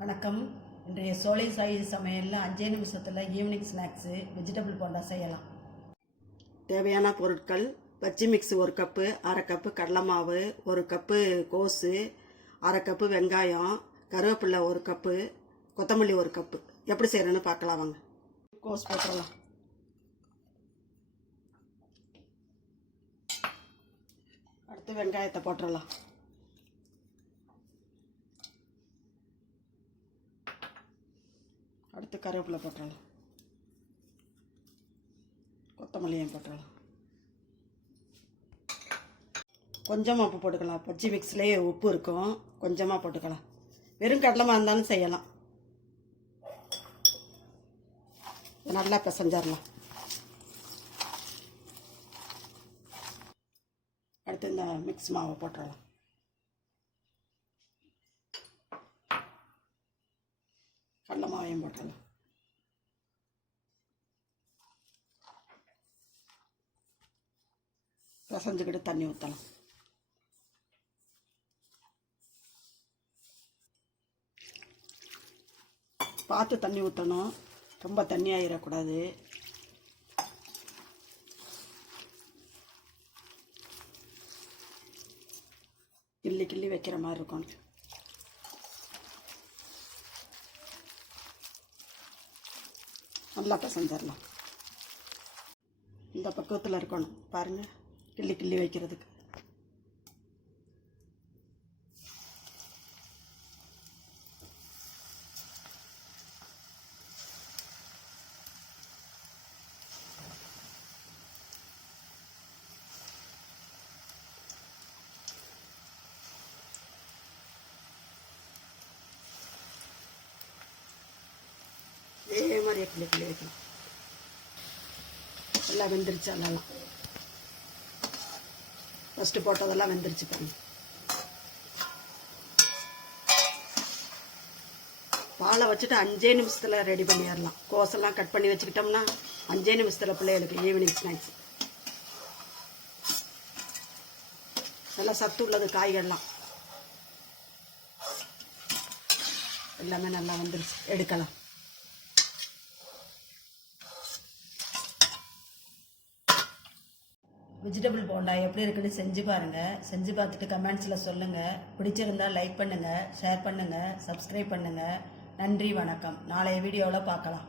வணக்கம். இன்றைய சோலை சாய் சமையலில் 5 நிமிஷத்தில் ஈவினிங் ஸ்நாக்ஸு வெஜிடபிள் போண்டா செய்யலாம். தேவையான பொருட்கள்: பஜ்ஜி மிக்ஸ் 1 கப்பு, அரை கப்பு கடலை மாவு, 1 கப்பு கோஸு, அரை கப்பு வெங்காயம், கருவேப்பிலை 1 கப்பு, கொத்தமல்லி 1 கப்பு. எப்படி செய்கிறேன்னு பார்க்கலாம் வாங்க. கோஸ் போட்டுடலாம். அடுத்து வெங்காயத்தை போட்டுடலாம். அடுத்து கருவேப்பிலை போட்டுடலாம். கொத்தமல்லியும் போட்டுடலாம். கொஞ்சமாக உப்பு போட்டுக்கலாம். பஜ்ஜி மிக்ஸ்லேயே உப்பு இருக்கும், கொஞ்சமாக போட்டுக்கலாம். வெறும் கடலைமா இருந்தாலும் செய்யலாம். நல்லா பிசைஞ்சிடலாம். அடுத்து இந்த மிக்ஸ் மாவை போட்டுடலாம். கடலை மாவையும் போட்டுடலாம். பிசைஞ்சுக்கிட்டு தண்ணி ஊற்றலாம். பார்த்து தண்ணி ஊற்றணும், ரொம்ப தண்ணி ஆகிடக்கூடாது. கிள்ளி கிள்ளி வைக்கிற மாதிரி இருக்கும். நல்லா பிசைஞ்சிடலாம். இந்த பக்குவத்தில் இருக்கணும் பாருங்கள், கிள்ளி கிள்ளி வைக்கிறதுக்கு. இதே மாதிரி கிள்ளி கிள்ளி வைக்கலாம். எல்லாம் வெந்துருச்சு. எல்லாம் ஃபஸ்ட்டு போட்டதெல்லாம் வெந்துருச்சு பாருங்க. பாலை வச்சுட்டு 5 நிமிஷத்தில் ரெடி பண்ணிடலாம். கோஸெல்லாம் கட் பண்ணி வச்சுக்கிட்டோம்னா 5 நிமிஷத்தில் பிள்ளைகளுக்கு ஈவினிங் ஸ்நாக்ஸ். நல்லா சத்து உள்ளது. காய்கள்லாம் எல்லாமே நல்லா வந்துருச்சு. எடுக்கலாம். வெஜிடபிள் போண்டா எப்படி இருக்குன்னு செஞ்சு பாருங்கள். செஞ்சு பார்த்துட்டு கமெண்ட்ஸில் சொல்லுங்கள். பிடிச்சிருந்தால் லைக் பண்ணுங்கள், ஷேர் பண்ணுங்கள், சப்ஸ்கிரைப் பண்ணுங்கள். நன்றி, வணக்கம். நாளைய வீடியோவில் பார்க்கலாம்.